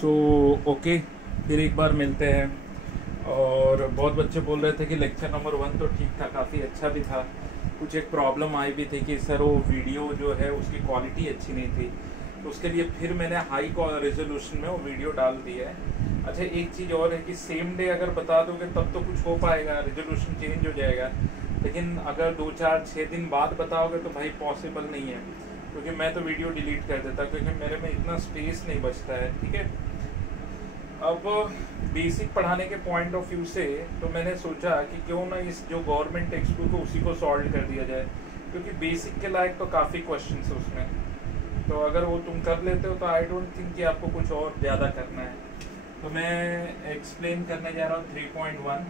So okay, फिर एक बार मिलते हैं। और बहुत बच्चे बोल रहे थे कि लेक्चर नंबर 1 तो ठीक था, काफ़ी अच्छा भी था। कुछ एक प्रॉब्लम आई भी थी कि सर वो वीडियो जो है उसकी क्वालिटी अच्छी नहीं थी, तो उसके लिए फिर मैंने हाई रेजोल्यूशन में वो वीडियो डाल दी है। अच्छा, एक चीज़ और है कि सेम डे अगर बता दोगे तब तो कुछ हो पाएगा, रेजोल्यूशन चेंज हो जाएगा। लेकिन अगर 2 4 6 दिन बाद बताओगे तो भाई पॉसिबल नहीं है, क्योंकि मैं तो वीडियो डिलीट कर देता, क्योंकि मेरे में इतना स्पेस नहीं बचता है। ठीक है, अब बेसिक पढ़ाने के पॉइंट ऑफ व्यू से तो मैंने सोचा कि क्यों ना इस जो गवर्नमेंट टेक्स्ट बुक है उसी को सॉल्व कर दिया जाए, क्योंकि बेसिक के लायक तो काफ़ी क्वेश्चन है उसमें। तो अगर वो तुम कर लेते हो तो आई डोंट थिंक कि आपको कुछ और ज़्यादा करना है। तो मैं एक्सप्लेन करने जा रहा हूँ 3.1,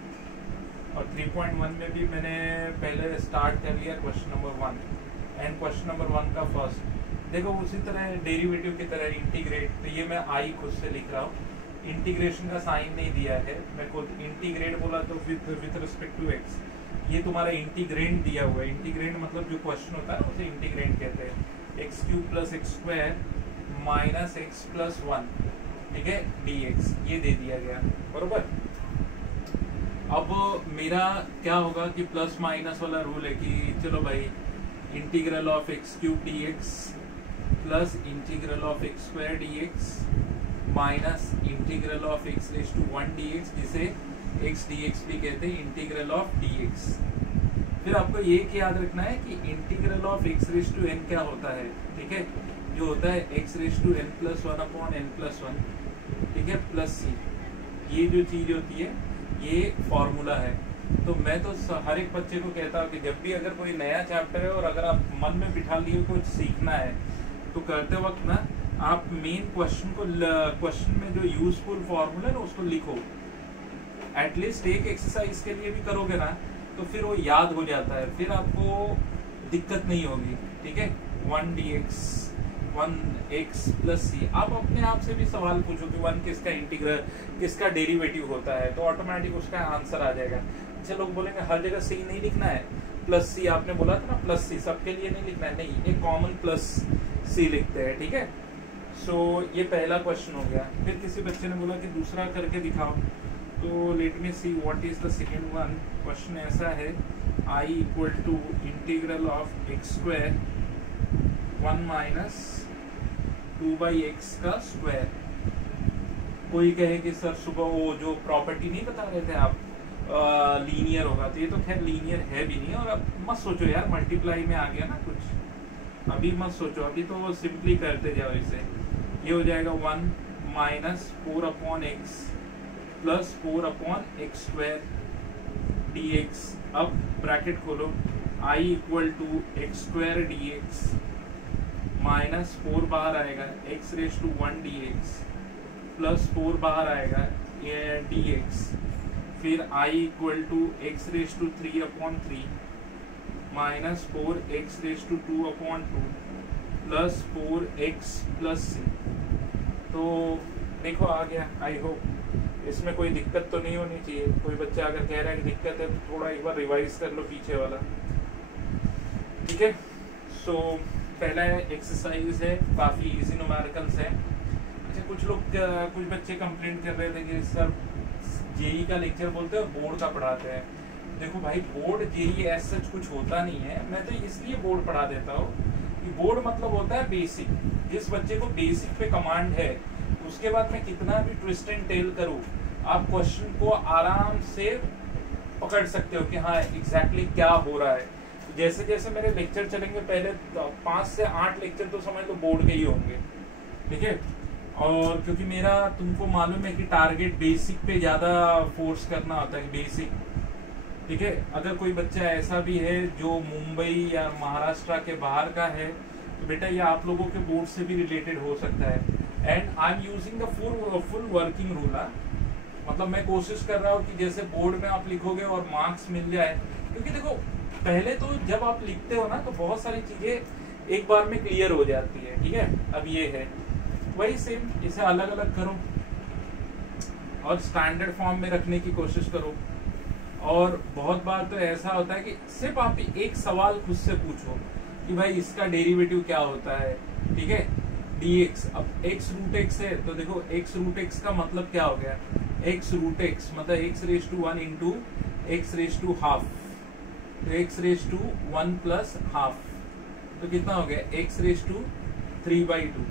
और 3.1 में भी मैंने पहले स्टार्ट कर लिया question number 1, and question number 1 का फर्स्ट देखो उसी तरह डेरिवेटिव की तरह इंटीग्रेट, तो ये मैं आई खुद से लिख रहा हूँ। इंटीग्रेशन का साइन नहीं दिया है, मैं खुद इंटीग्रेट बोला तो विथ रिस्पेक्ट टू एक्स, ये तुम्हारा इंटीग्रेंड दिया हुआ है। इंटीग्रेंड मतलब जो क्वेश्चन होता है उसे इंटीग्रेंड कहते हैं। X cube plus x square minus x plus 1, ठीक है, dx ये दे दिया गया, बरोबर। अब मेरा क्या होगा कि प्लस माइनस वाला रूल है कि चलो भाई integral of X cube dx plus integral of X square dx minus integral of X raise to 1 dx, जिसे x dx भी कहते हैं, इंटीग्रल ऑफ dx। फिर आपको ये याद रखना है कि integral of X raise to n क्या होता है, ठीक है, जो होता है x raise to n plus 1 upon n plus 1, ठीक है, प्लस c। ये जो चीज होती है ये फॉर्मूला है। तो मैं तो हर एक बच्चे को कहता हूँ कि जब भी अगर कोई नया चैप्टर है और अगर आप मन में बिठा लिए कुछ सीखना है तो करते वक्त ना आप मेन क्वेश्चन में जो यूजफुल फॉर्मूला है ना उसको लिखो। एटलीस्ट एक एक्सरसाइज के लिए भी करोगे ना तो फिर वो याद हो जाता है, फिर आपको दिक्कत नहीं होगी। ठीक है, 1 dx 1x प्लस सी। आप अपने आप से भी सवाल पूछो कि 1 किसका इंटीग्रल किसका डेरिवेटिव होता है, तो ऑटोमेटिक उसका आंसर आ जाएगा। अच्छा, लोग बोलेंगे हर जगह सी नहीं लिखना है, प्लस सी आपने बोला था ना, प्लस सी सबके लिए नहीं लिखना है, नहीं, एक कॉमन प्लस सी लिखते हैं। ठीक है, सो ये पहला क्वेश्चन हो गया। फिर किसी बच्चे ने बोला कि दूसरा करके दिखाओ, तो let me see what is the second one. Question ऐसा है, i equal to integral of X square 1 minus 2/x का स्क्वायर। कोई कहे कि सर सुबह वो जो प्रॉपर्टी नहीं बता रहे थे आप, लीनियर होगा, तो ये तो खैर लीनियर है भी नहीं। और अब मत सोचो यार, मल्टीप्लाई में आ गया ना कुछ, अभी मत सोचो, अभी तो सिंपली करते जाओ इसे। ये हो जाएगा 1 minus 4 upon X plus 4 upon X square dx। अब ब्रैकेट खोलो, i equal to X square dx minus 4 बाहर आएगा x raise to 1 dx plus 4 बाहर आएगा ये dx। फिर i equal to X raise to 3 upon 3 minus 4x raise to 2 upon 2 plus 4x plus c। तो देखो आ गया, आई होप इसमें कोई दिक्कत तो नहीं होनी चाहिए। कोई बच्चा अगर कह रहा है कि दिक्कत है तो थोड़ा एक बार रिवाइज कर लो पीछे वाला। ठीक है, सो पहला एक्सरसाइज है, काफ़ी इजी न्यूमेरिकल्स है। अच्छा, कुछ बच्चे कंप्लेंट कर रहे थे कि सर जेई का लेक्चर बोलते हैं और बोर्ड का पढ़ाते हैं। देखो भाई, बोर्ड जेई ऐसा कुछ होता नहीं है, मैं तो इसलिए बोर्ड पढ़ा देता हूँ कि बोर्ड मतलब होता है बेसिक। जिस बच्चे को बेसिक पे कमांड है, उसके बाद मैं कितना भी ट्विस्ट एंड टेल करूँ, आप क्वेश्चन को आराम से पकड़ सकते हो कि हाँ एग्जैक्टली क्या हो रहा है। जैसे जैसे मेरे लेक्चर चलेंगे, पहले 5 से 8 लेक्चर तो समझ लो बोर्ड के ही होंगे। ठीक है, और क्योंकि मेरा तुमको मालूम है कि टारगेट बेसिक पे ज़्यादा फोर्स करना होता है, बेसिक। ठीक है, अगर कोई बच्चा ऐसा भी है जो मुंबई या महाराष्ट्र के बाहर का है, तो बेटा ये आप लोगों के बोर्ड से भी रिलेटेड हो सकता है। And I am using the full working rule. मतलब मैं कोशिश कर रहा हूँ कि जैसे बोर्ड में आप लिखोगे और मार्क्स मिल जाए, क्योंकि देखो पहले तो जब आप लिखते हो ना तो बहुत सारी चीजें एक बार में क्लियर हो जाती है। ठीक है, अब ये है वही सेम, इसे अलग अलग करो और स्टैंडर्ड फॉर्म में रखने की कोशिश करो। और बहुत बार तो ऐसा होता है कि सिर्फ आप एक सवाल खुद से पूछो कि भाई इसका डेरिवेटिव क्या होता है। ठीक है, dx। अब x रूट x है तो देखो x रूट x का मतलब क्या हो गया, x रूट x मतलब x raise to 1 into x raise to half, तो x raise to 1 plus half, तो कितना हो गया x रेज टू 3/2।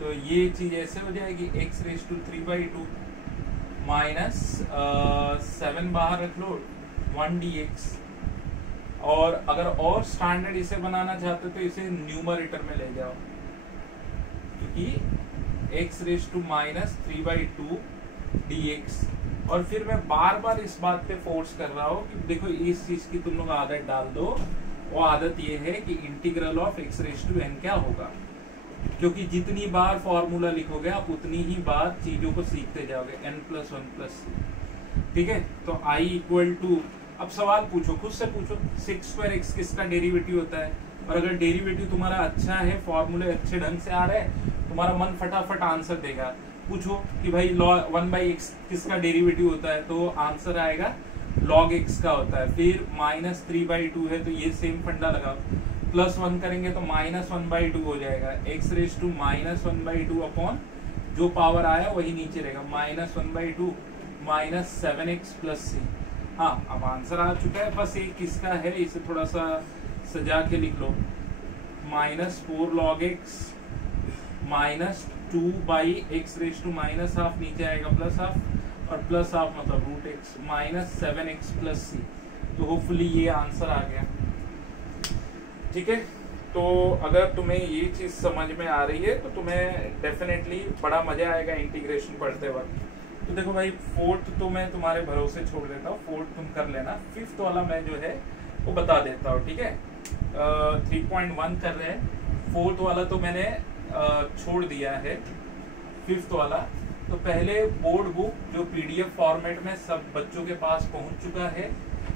तो ये चीज ऐसे हो जाएगी x रेज टू 3/2 माइनस 7 बाहर रख लो 1 dx। और अगर और स्टैंडर्ड इसे बनाना चाहते तो इसे न्यूमरेटर में ले जाओ, क्योंकि x raise to minus 3/2 dx। और फिर मैं बार बार इस बात पे फोर्स कर रहा हूँ कि देखो इस चीज की तुम लोग आदत डाल दो, वो आदत ये है कि integral of x raise to n क्या होगा, क्योंकि जितनी बार फॉर्मूला लिखोगे आप उतनी ही बार चीजों को सीखते जाओगे, n+1+c। ठीक है, तो i इक्वल टू, अब सवाल पूछो, खुद से पूछो, 6x किसका डेरिवेटिव होता है, और अगर डेरिवेटिव तुम्हारा अच्छा है, फॉर्मूले अच्छे ढंग से आ रहे हैं, तुम्हारा मन फटाफट आंसर देगा। पूछो कि भाई log 1/x किसका डेरिवेटिव होता है, तो आंसर आएगा log x का होता है। फिर -3/2 है तो ये सेम फंडा लगाओ, +1 करेंगे तो -1/2 हो जाएगा, x रेज टू -1/2 अपॉन जो पावर आया वही नीचे रहेगा, -1/2 माइनस 7x + c। हाँ, अब आंसर आ चुका है, बस ये किसका है इसे थोड़ा सा सजा के लिख लो, -4 log x minus 2/x raise to -½ नीचे आएगा +½ और +½ मतलब √x माइनस 7x + c। तो होपफुली ये आंसर आ गया। ठीक है, तो अगर तुम्हें ये चीज समझ में आ रही है तो तुम्हें डेफिनेटली बड़ा मजा आएगा इंटीग्रेशन पढ़ते वक्त। तो देखो भाई, फोर्थ तो मैं तुम्हारे भरोसे छोड़ देता हूँ, फोर्थ तुम कर लेना, फिफ्थ वाला मैं जो है वो बता देता हूँ। ठीक है, 3.1 कर रहे हैं, फोर्थ वाला तो मैंने छोड़ दिया है, फिफ्थ वाला तो पहले बोर्ड बुक जो PDF फॉर्मेट में सब बच्चों के पास पहुंच चुका है,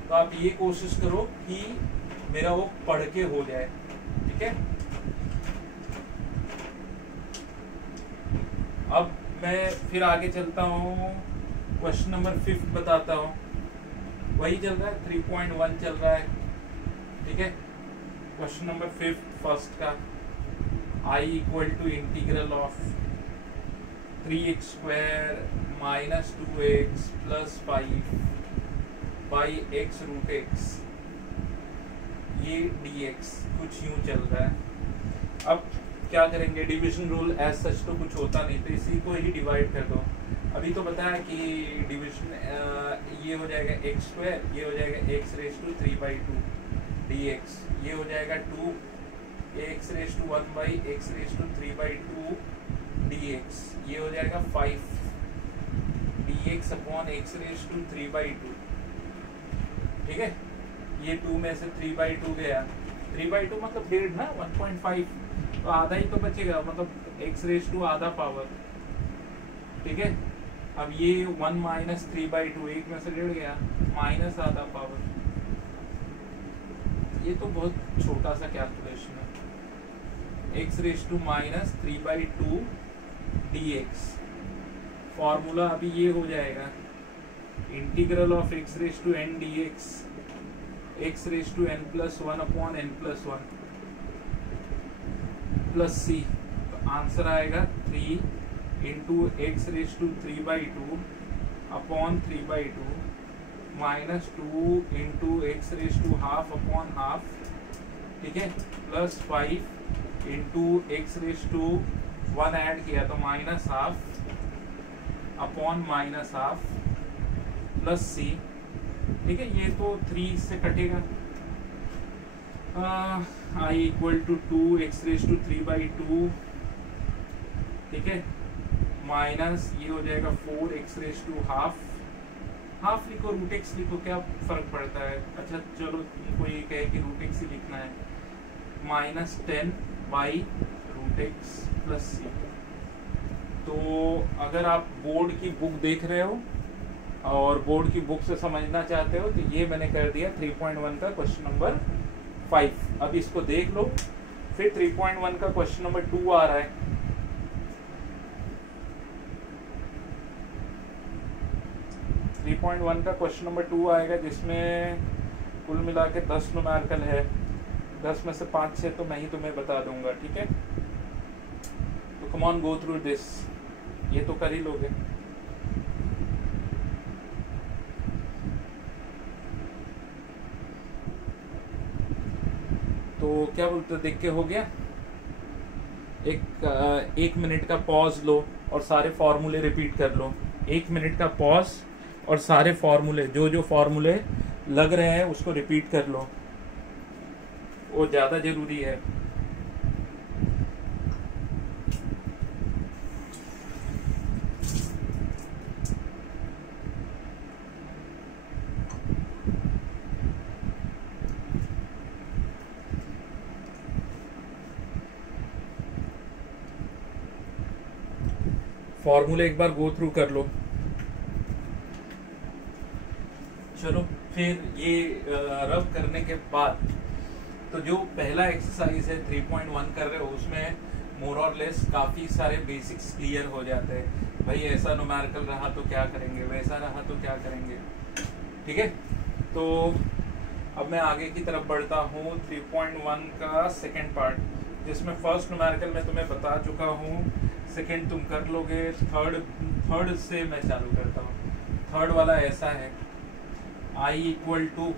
तो आप ये कोशिश करो कि मेरा वो पढ़ के हो जाए। ठीक है, अब मैं फिर आगे चलता हूँ, क्वेश्चन नंबर 5 बताता हूँ, वही चल रहा है, 3.1 चल रहा है। ठीक है, क्वेश्चन नंबर 5 फर्स्ट का, I equal to integral of 3x² minus 2x plus 5 by x root x, ये dx कुछ यूं चल रहा है। अब क्या करेंगे, डिवीजन रूल एज सच तो कुछ होता नहीं, तो इसी को ही डिवाइड कर दो। अभी तो बताया कि डिवीजन ये हो जाएगा x², ये हो जाएगा x रेज टू 3/2 dx, ये हो जाएगा 2x raise to 1/x raise to 3/2 dx, ये हो जाएगा 5 dx upon x raise to 3/2। ठीक है, ये 2 में से 3/2 गया, 3/2 मतलब 1.5 ना, 1.5, तो आधा ही तो बचेगा, मतलब x रेज टू आधा पावर। ठीक है, अब ये 1 माइनस 3/2, एक में से 1.5 गया, माइनस आधा पावर। ये तो बहुत छोटा सा कैलकुलेशन है, x raise to minus 3/2 dx, formula अभी ये हो जाएगा integral of x raise to n dx, x raise to n+1 upon n+1 plus c, तो आंसर आएगा 3 into x raise to 3/2 upon 3/2 minus 2 into x raise to half upon half. ठीक है, plus 5 into x raise to 1 add किया तो -½ upon -½ plus c। ठीक है, ये तो 3 से कटेगा, I equal to 2x raise to 3/2। ठीक है, माइनस ये हो जाएगा 4x raise to half half लिखो, √x लिखो, क्या फर्क पड़ता है। अच्छा चलो, तुमको ये कहे कि √x ही लिखना है, -10/√x प्लस c। तो अगर आप बोर्ड की बुक देख रहे हो और बोर्ड की बुक से समझना चाहते हो तो ये मैंने कर दिया 3.1 का क्वेश्चन नंबर 5। अब इसको देख लो, फिर 3.1 का क्वेश्चन नंबर 2 आ रहा है। का क्वेश्चन नंबर 2 आएगा, जिसमें कुल मिला के 10 न्यूमेरिकल है, 10 में से 5-6 तो मैं ही तुम्हें बता दूंगा। ठीक है, come on go through this, ये तो कर ही लोगे। तो क्या बोलते, देख के हो गया? एक मिनट का पॉज लो और सारे फॉर्मूले रिपीट कर लो। 1 मिनट का पॉज और सारे फॉर्मूले, जो जो फॉर्मूले लग रहे हैं उसको रिपीट कर लो, वो ज्यादा जरूरी है। फॉर्मूले एक बार गो थ्रू कर लो। चलो फिर ये रब करने के बाद तो जो पहला एक्सरसाइज है 3.1 कर रहे हो, उसमें मोर और लेस काफी सारे बेसिक्स क्लियर हो जाते हैं। भाई ऐसा न्यूमेरिकल रहा तो क्या करेंगे, वैसा रहा तो क्या करेंगे, ठीक है। तो अब मैं आगे की तरफ बढ़ता हूँ 3.1 का सेकेंड पार्ट, जिसमें फर्स्ट न्यूमेरिकल मैं तुम्हें बता चुका हूँ, सेकेंड तुम कर लोगे, थर्ड से मैं चालू करता हूँ। थर्ड वाला ऐसा है, I equal to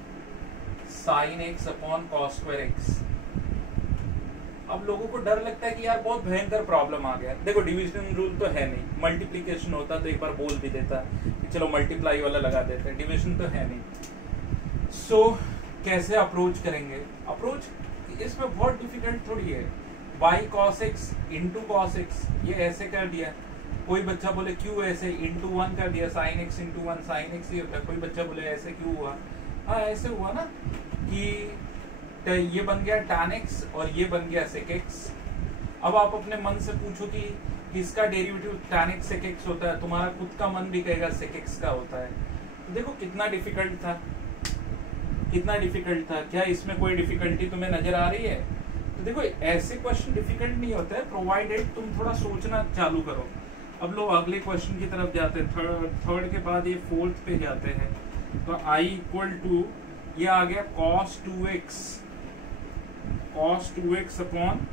sine X upon cos square X. अब लोगों को डर लगता है कि यार बहुत भयंकर प्रॉब्लम आ गया। देखो डिविजन रूल तो है नहीं, मल्टीप्लिकेशन होता तो एक बार बोल भी देता कि चलो मल्टीप्लाई वाला लगा देते हैं, डिविजन तो है नहीं। सो कैसे अप्रोच करेंगे? अप्रोच इसमें बहुत डिफिकल्ट थोड़ी है। y cos x into cos x, ये ऐसे कर दिया। कोई बच्चा बोले क्यों ऐसे, इंटू 1 कर दिया, sine X into 1, sine X ही होता है। कोई बच्चा बोले ऐसे क्यों हुआ? हाँ ऐसे हुआ ना कि ये बन गया tan x और ये बन गया sec x। अब आप अपने मन से पूछो कि किसका derivative tan x sec x होता है, तुम्हारा खुद का मन भी कहेगा sec x का होता है। तो देखो कितना डिफिकल्ट था, कितना डिफिकल्ट था। क्या इसमें कोई डिफिकल्टी तुम्हें नजर आ रही है? तो देखो ऐसे क्वेश्चन डिफिकल्ट नहीं होते हैं, प्रोवाइडेड तुम थोड़ा सोचना चालू करो। अब लोग अगले क्वेश्चन की तरफ जाते हैं, थर्ड के बाद ये फोर्थ पे जाते हैं। तो I इक्वल टू ये आ गया cos 2x upon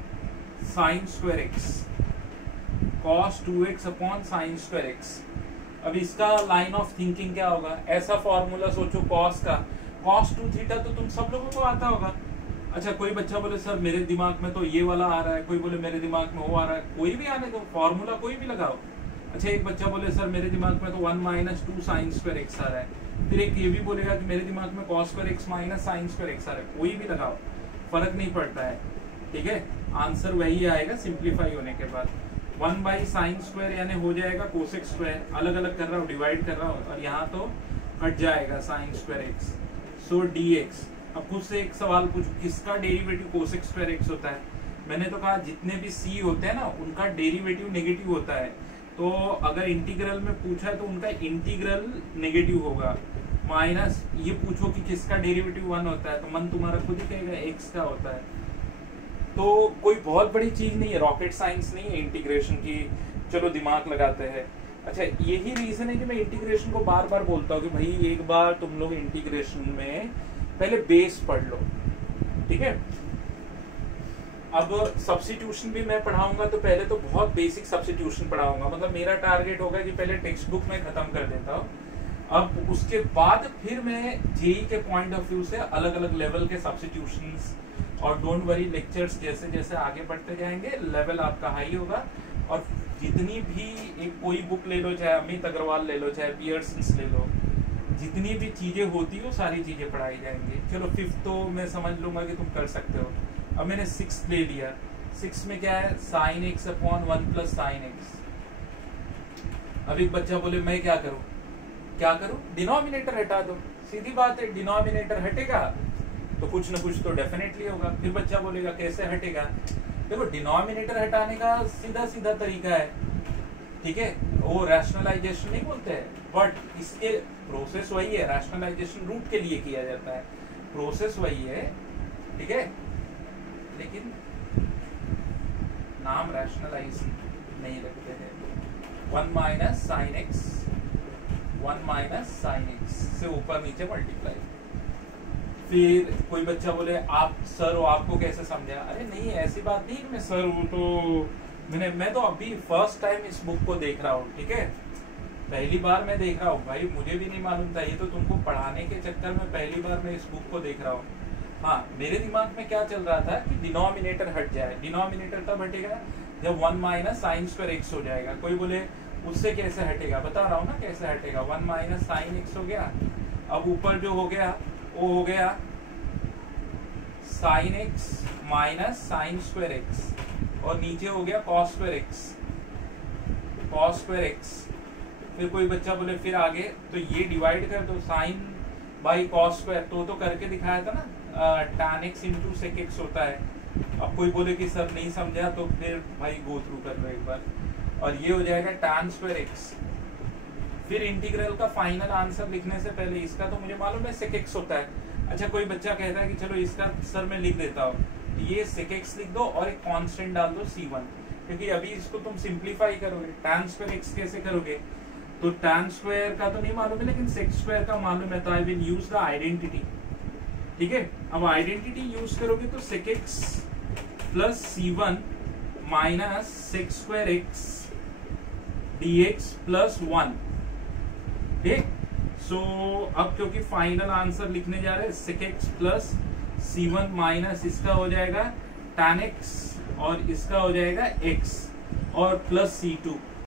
sine square x, cos 2x upon sine square X. अब इसका लाइन ऑफ थिंकिंग क्या होगा? ऐसा फॉर्मूला सोचो cos का, cos 2 थीटा तो तुम सब लोगों को आता होगा। अच्छा कोई बच्चा बोले सर मेरे दिमाग में तो ये वाला आ रहा है, कोई बोले मेरे दिमाग में वो आ रहा है, कोई भी आने दो, फॉर्मूला कोई भी लगाओ। अच्छा एक बच्चा बोले सर मेरे दिमाग में तो 1 माइनस 2 साइन स्क्वायर एक्स आ रहा है, फिर एक ये भी बोलेगा कि मेरे दिमाग में cos square X minus sine square X आ रहा है। कोई भी लगाओ, फर्क नहीं पड़ता है, ठीक है। आंसर वही आएगा सिंप्लीफाई होने के बाद। 1 बाई साइन स्क्वायर यानी हो जाएगा कोसेक स्क्वायर, अलग अलग कर रहा हूँ, डिवाइड कर रहा हूँ, और यहाँ तो कट जाएगा साइन स्क्वायर एक्स, सो डी एक्स। अब खुद से एक सवाल पूछो, किसका डेरिवेटिव कोसेक स्क्वायर एक्स होता है? मैंने तो कहा जितने भी सी होते हैं ना उनका डेरिवेटिव नेगेटिव होता है। तो अगर इंटीग्रल में पूछा है तो उनका इंटीग्रल नेगेटिव होगा। माइनस ये पूछो कि किसका डेरिवेटिव 1 होता है, तो मन तुम्हारा खुद ही कहेगा एक्स का होता है। तो कोई बहुत बड़ी चीज नहीं है, रॉकेट साइंस नहीं है इंटीग्रेशन की, चलो दिमाग लगाते हैं। अच्छा यही रीजन है कि मैं इंटीग्रेशन को बार बार बोलता हूँ कि भाई एक बार तुम लोग इंटीग्रेशन में पहले बेस पढ़ लो, ठीक है। अब सब्स्टिट्यूशन भी मैं पढ़ाऊंगा तो पहले तो बहुत बेसिक सब्स्टिट्यूशन पढ़ाऊंगा, मतलब मेरा टारगेट होगा कि पहले टेक्स्ट बुक में खत्म कर देता हूँ। अब उसके बाद फिर मैं जेई के पॉइंट ऑफ व्यू से अलग अलग लेवल के सब्स्टिट्यूशंस, और डोंट वरी लेक्चर्स जैसे जैसे आगे बढ़ते जाएंगे लेवल आपका हाई होगा। और जितनी भी एक कोई बुक ले लो, चाहे अमित अग्रवाल ले लो, चाहे पियर्सन्स ले लो, जितनी भी चीजें होती है वो सारी चीजें पढ़ाई जाएंगी। चलो 5th तो मैं समझ लूंगा कि तुम कर सकते हो। अब मैंने 6th ले लिया, 6 में क्या है, sign X upon 1 plus sine x. अब एक बच्चा बोले मैं क्या करूं, क्या करूं? डिनोमिनेटर हटा दो, सीधी बात है, डिनोमिनेटर हटेगा तो कुछ ना कुछ तो डेफिनेटली होगा। फिर बच्चा बोलेगा कैसे हटेगा? देखो डिनोमिनेटर हटाने का सीधा सीधा तरीका है, ठीक है, वो रैशनलाइजेशन नहीं बोलते हैं, बट इसके प्रोसेस वही है, रैशनलाइजेशन रूट के लिए किया जाता है, प्रोसेस वही है, ठीक है, लेकिन नाम रैशनलाइज नहीं रखते हैं। 1 minus sine x, 1 minus sine x से ऊपर नीचे मल्टीप्लाई। फिर कोई बच्चा बोले आप सर हो, आपको कैसे समझा? अरे नहीं ऐसी बात नहीं, मैं सर हूँ तो मैं तो अभी फर्स्ट टाइम इस बुक को देख रहा हूँ, ठीक है, पहली बार मैं देख रहा हूँ भाई, मुझे भी नहीं मालूम था, ये तो तुमको पढ़ाने के चक्कर में पहली बार मैं इस बुक को देख रहा हूँ। हाँ, मेरे दिमाग में क्या चल रहा था कि डिनोमिनेटर हट जाए। डिनोमिनेटर तब हटेगा जब 1 माइनस साइन स्क्वायर एक्स हो जाएगा। कोई बोले उससे कैसे हटेगा, बता रहा हूँ ना कैसे हटेगा। 1 माइनस साइन एक्स हो गया, अब ऊपर जो हो गया वो हो गया sine x minus sine square x, और नीचे हो गया cos square x, cos square x. फिर कोई बच्चा बोले फिर आगे तो ये डिवाइड कर दो, साइन बाई कॉस स्क्वायर तो करके दिखाया था ना, tan x into sec X होता है। अब कोई बोले कि सर नहीं समझा, तो फिर भाई गो थ्रू कर लो एक बार, और ये हो जाएगा tan स्क्वायर एक्स। फिर इंटीग्रल का फाइनल आंसर लिखने से पहले इसका तो मुझे मालूम है सेक एक्स होता है। अच्छा, कोई बच्चा कहता है कि चलो इसका सर मैं लिख देता हूँ, ये सेक एक्स लिख दो और एक कांस्टेंट डाल दो c1, क्योंकि अभी इसको तुम सिंप्लीफाई करोगे। tan स्क्वायर एक्स कैसे करोगे, तो tan स्क्वायर का तो नहीं मालूम है लेकिन सेक स्क्वायर का मालूम है, तो I will use the identity. ठीक है, अब आइडेंटिटी यूज करोगे तो sec X plus c1 minus sec square X dx plus 1। ठीक, सो अब क्योंकि फाइनल आंसर लिखने जा रहे हैं, सेक एक्स प्लस c1 माइनस इसका हो जाएगा tan x और इसका हो जाएगा x और प्लस c2।